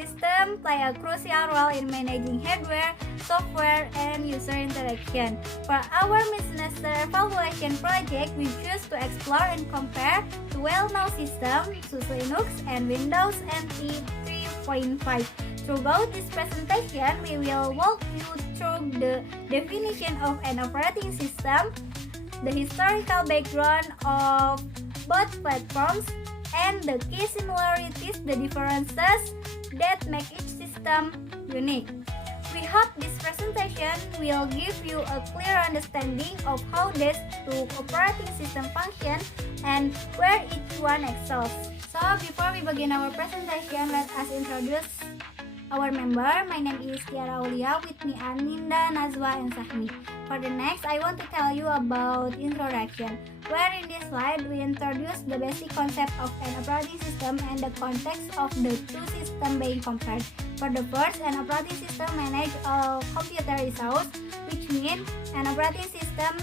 system play a crucial role in managing hardware, software, and user interaction. For our semester evaluation project, we choose to explore and compare the well-known systems, SUSE Linux and Windows NT 3.5. Throughout this presentation, we will walk you through the definition of an operating system, the historical background of both platforms, and the key similarities, the differences that make each system unique. We hope this presentation will give you a clear understanding of how these two operating systems function and where each one excels. So before we begin our presentation, let us introduce our member. My name is Tiara Aulia, with me Aninda, Nazwa, and Sahmi. For the next, I want to tell you about introduction, where in this slide we introduce the basic concept of an operating system and the context of the two systems being compared. For the first, an operating system manages all computer resources, which means an operating system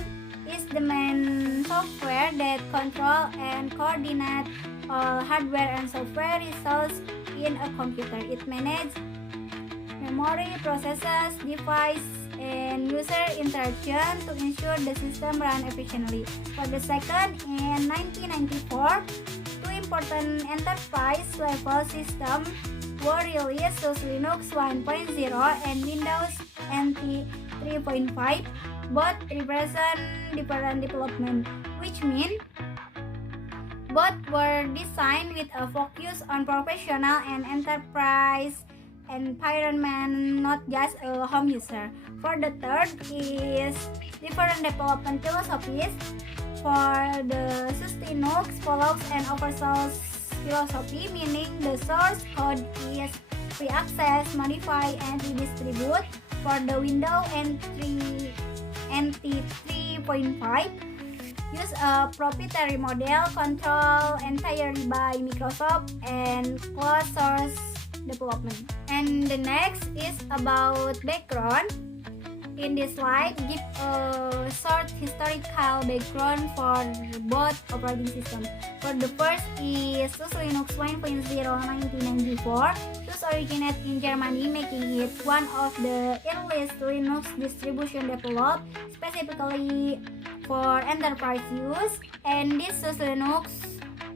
is the main software that controls and coordinates all hardware and software resources in a computer. It manages memory, processors, device, and user interaction to ensure the system runs efficiently. For the second, in 1994, two important enterprise-level systems were released: SUSE Linux 1.0 and Windows NT 3.5. Both represent different development, which means both were designed with a focus on professional and enterprise environment, not just a home user. For the third is different development philosophies. For the SUSE Linux follows an open source philosophy, meaning the source code is free access, modify, and redistribute. For the Windows NT 3.5 use a proprietary model controlled entirely by Microsoft and closed source development. And the next is about background. In this slide, give a short historical background for both operating systems. For the first is SUSE Linux 1.0 1994. SUSE originated in Germany, making it one of the earliest Linux distribution developed specifically for enterprise use. And this SUSE Linux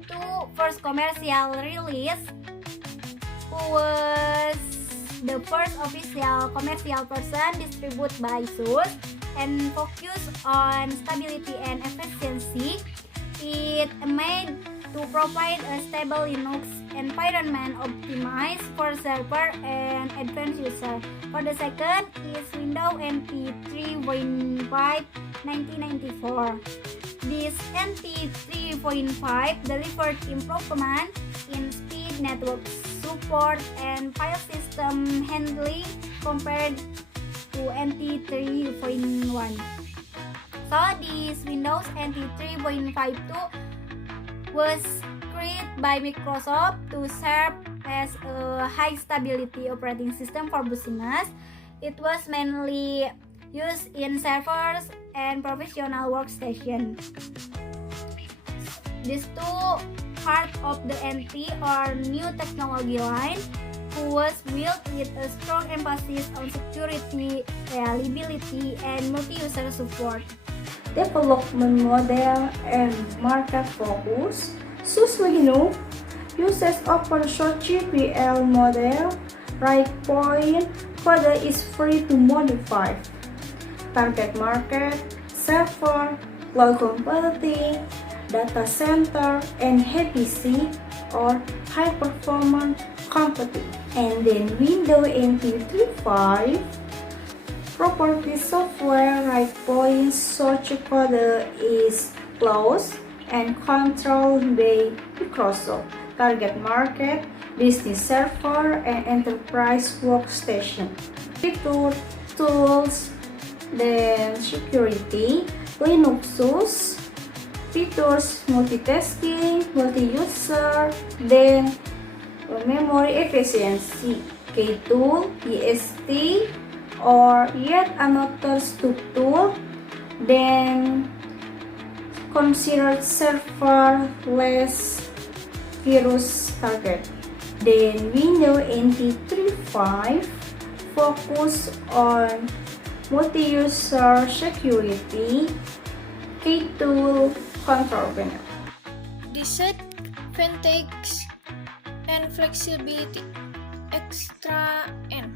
2 first commercial release, who was the first official commercial version distributed by SUSE and focused on stability and efficiency. It made to provide a stable Linux environment optimized for server and advanced user. For the second is Windows NT 3.5 1994. This NT 3.5 delivered improvement in speed, network support, and file system handling compared to NT 3.1. So this Windows NT 3.52 was created by Microsoft to serve as a high stability operating system for business. It was mainly used in servers and professional workstations. These two part of the NT or new technology line, who was built with a strong emphasis on security, reliability, and multi-user support. Development model and market focus. SUSE Linux uses open source GPL model. Breakpoint code is free to modify. Target market, server, cloud computing, data center, and HPC or high performance computing. And then Windows NT 3.5 property software. Breakpoint source code is closed and controlled by Microsoft. Target market, business server, and enterprise workstation. Feature, tools, then security. Linux SUSE features multitasking, multi-user, then memory efficiency. KTool, EST, or yet another tool, then considered serverless virus target. Then Windows NT NT35 focus on multi-user security, key-tool control panel. Disadvantages and flexibility. Extra N.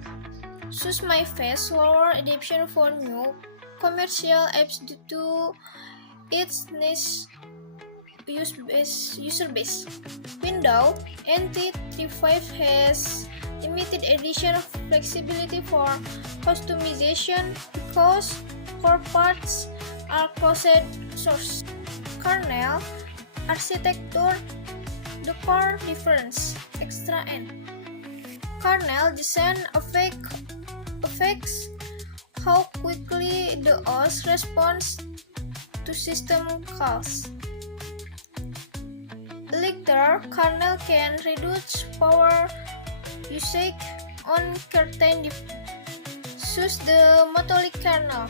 SUSE may face slower adoption for new commercial apps due to its niche user base. Windows NT35 has limited edition flexibility for customization because core parts are closed source. Kernel architecture, the core difference. Extra N. Kernel design affects how quickly the OS responds to system calls. Later, kernel can reduce power usage on certain devices. SUSE the Monolithic kernel.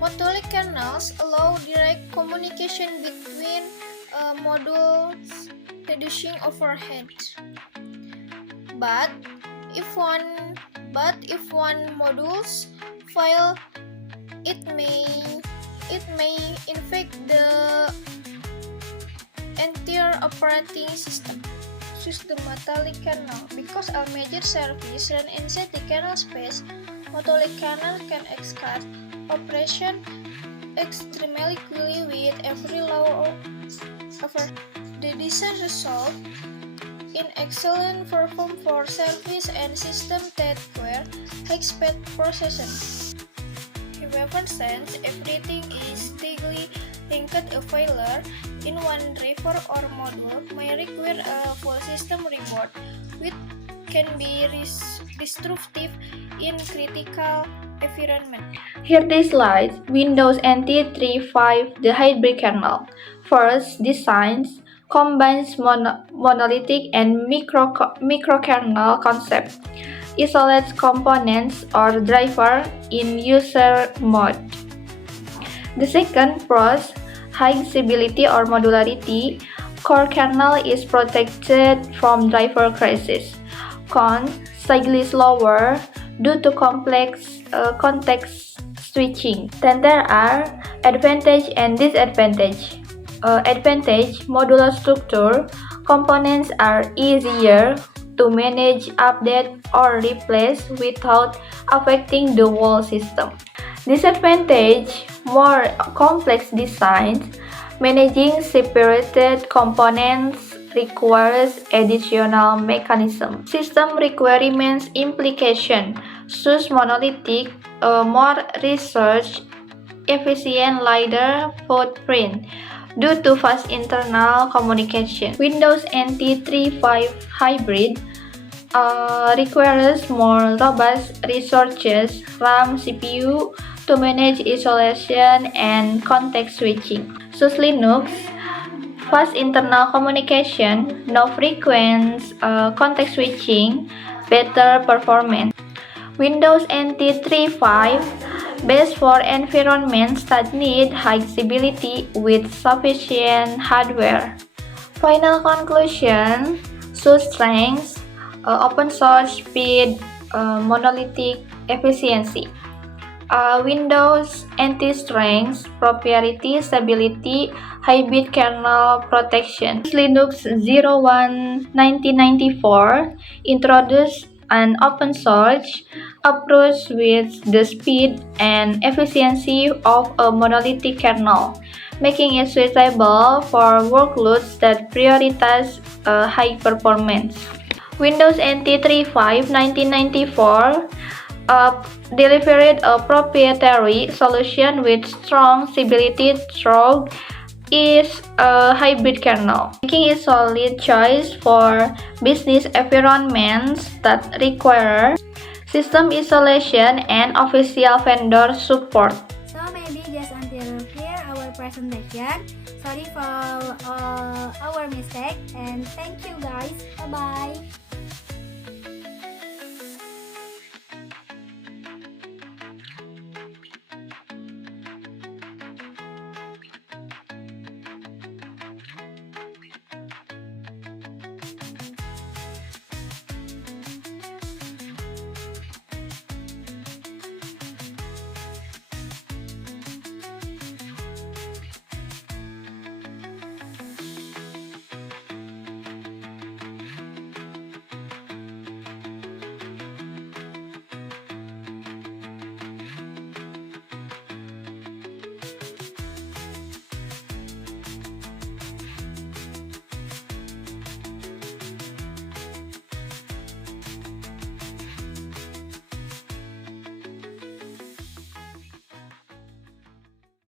Monolithic kernels allow direct communication between modules, reducing overhead. But if one modules fail, it may infect the entire operating system. SUSE the Monolithic kernel. Because all major services run inside the kernel space, Monolithic kernel can execute operation extremely quickly with every low over. The design result in excellent performance for service and system that require high-speed processing. However, since everything is tightly linked, a failure in one driver or module may require a full system reboot, which can be disruptive in critical environment. Here they slide Windows NT35, the hybrid kernel. First, designs combines monolithic and microkernel concept. Isolates components or driver in user mode. The second, pros, high stability or modularity. Core kernel is protected from driver crashes. Cons, slightly slower due to complex context switching. Then there are advantage and disadvantage. Advantage, modular structure. Components are easier to manage, update, or replace without affecting the whole system. Disadvantage, more complex designs. Managing separated components requires additional mechanism. System requirements implication. SUSE monolithic, more research efficient, lighter footprint due to fast internal communication. Windows NT35 hybrid requires more robust resources, RAM, CPU to manage isolation and context switching. SUSE Linux, fast internal communication, no frequent context switching, better performance. Windows NT35 best for environments that need high stability with sufficient hardware. Final conclusion, SUSE strengths, open source speed, monolithic efficiency. Windows NT strengths, proprietary stability, hybrid kernel protection. Linux 01 1994 introduced an open source approach with the speed and efficiency of a monolithic kernel, making it suitable for workloads that prioritize high performance. Windows NT35 1994 delivered a proprietary solution with strong stability through its hybrid kernel, making it a solid choice for business environments that require system isolation and official vendor support. So maybe just until here our presentation. Sorry for our mistake and thank you guys. Bye bye.